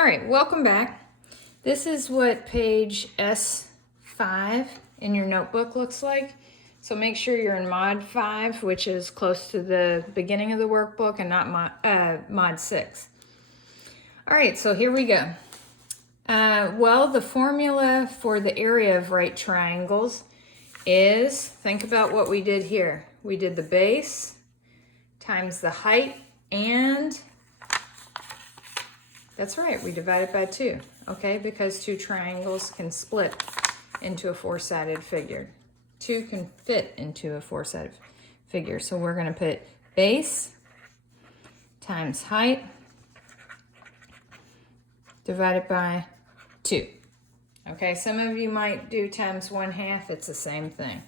All right, welcome back. This is what page S5 in your notebook looks like. So make sure you're in mod 5, which is close to the beginning of the workbook, and not mod 6. All right, so here we go. Well, the formula for the area of right triangles is, think about what we did here. We did the base times the height, and that's right, we divided by 2, okay? Because two triangles can split into a four-sided figure. 2 can fit into a four-sided figure. So we're gonna put base times height divided by 2. Okay, some of you might do times 1/2, it's the same thing.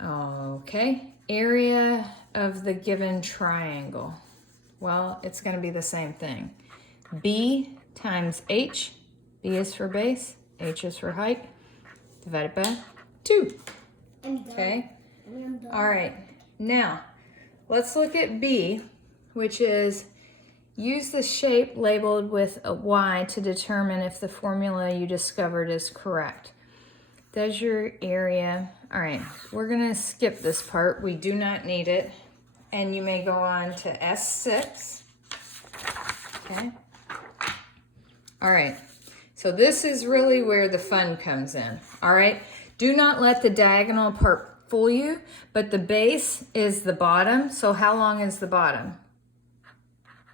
Okay, area of the given triangle. Well, it's gonna be the same thing. B times H, B is for base, H is for height, divided by 2. Okay, all right, now let's look at B, which is use the shape labeled with a Y to determine if the formula you discovered is correct. Does your area, all right, we're gonna skip this part, we do not need it, and you may go on to S6, okay? All right, so this is really where the fun comes in, all right? Do not let the diagonal part fool you, but the base is the bottom, so how long is the bottom?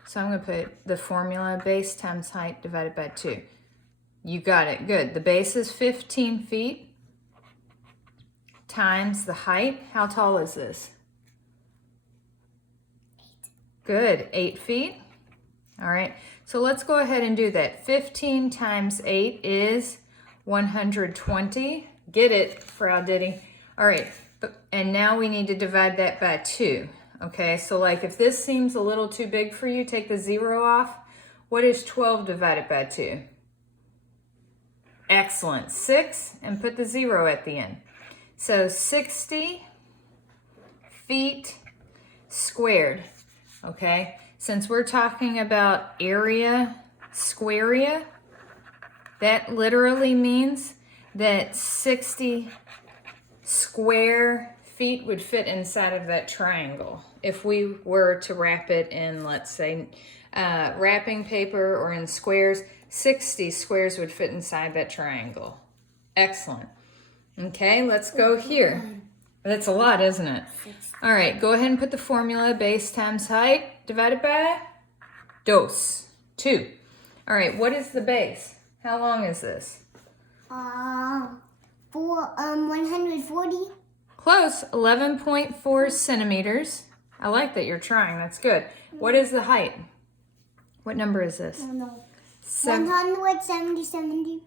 So I'm gonna put the formula, base times height divided by 2. You got it, good. The base is 15 feet times the height. How tall is this? 8. Good, 8 feet. All right, so let's go ahead and do that. 15 times 8 is 120. Get it, Frau Diddy. All right, and now we need to divide that by 2. Okay, so like if this seems a little too big for you, take the 0 off. What is 12 divided by 2? Excellent, 6, and put the 0 at the end. So 60 feet squared, okay? Since we're talking about area, squarea, that literally means that 60 square feet would fit inside of that triangle. If we were to wrap it in, let's say, wrapping paper or in squares, 60 squares would fit inside that triangle. Excellent. Okay, let's go here. That's a lot, isn't it? All right, go ahead and put the formula, base times height divided by 2. All right, what is the base? How long is this? 140. Close, 11.4 centimeters. I like that you're trying, that's good. What is the height? What number is this? No. 170.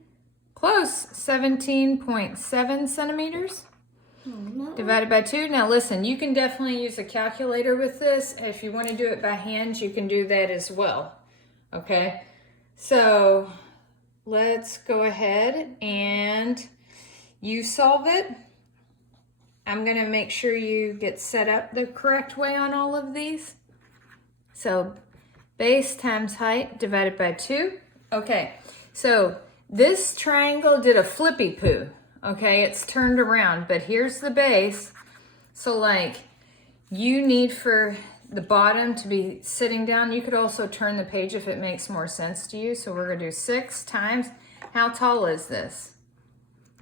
Close, 17.7 centimeters. No. Divided by 2. Now listen, you can definitely use a calculator with this. If you want to do it by hand, you can do that as well. Okay, so let's go ahead and you solve it. I'm going to make sure you get set up the correct way on all of these. So base times height divided by 2. Okay, so this triangle did a flippy poo. Okay, it's turned around, but here's the base. So like you need for the bottom to be sitting down. You could also turn the page if it makes more sense to you. So we're gonna do 6 times, how tall is this?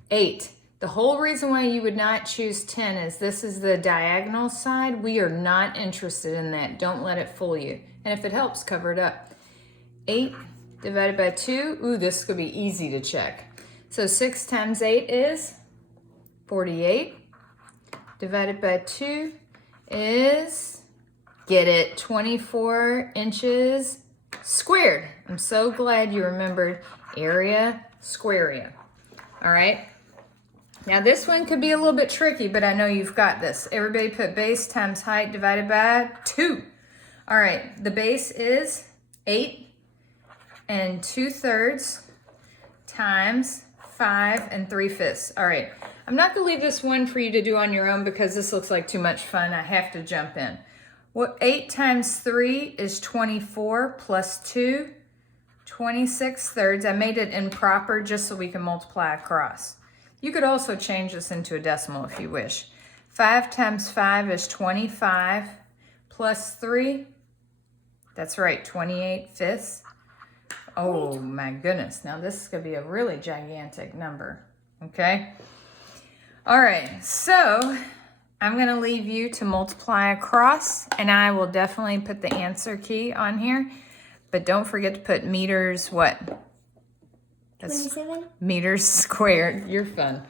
8. The whole reason why you would not choose 10 is this is the diagonal side. We are not interested in that. Don't let it fool you. And if it helps, cover it up. 8 divided by 2. Ooh, this could be easy to check. So 6 times 8 is 48. Divided by 2 is, get it, 24 inches squared. I'm so glad you remembered area, squarea. All right. Now this one could be a little bit tricky, but I know you've got this. Everybody put base times height divided by 2. All right, the base is 8 2/3 times 5 3/5. All right, I'm not gonna leave this one for you to do on your own because this looks like too much fun. I have to jump in. What 8 times 3 is 24 plus 2 26 thirds. I made it improper just so we can multiply across. You could also change this into a decimal if you wish. 5 times 5 is 25 plus 3. That's right, 28 fifths. Oh my goodness. Now this is going to be a really gigantic number. Okay? All right, so I'm going to leave you to multiply across, and I will definitely put the answer key on here. But don't forget to put meters, what? That's 27. meters squared. You're fun.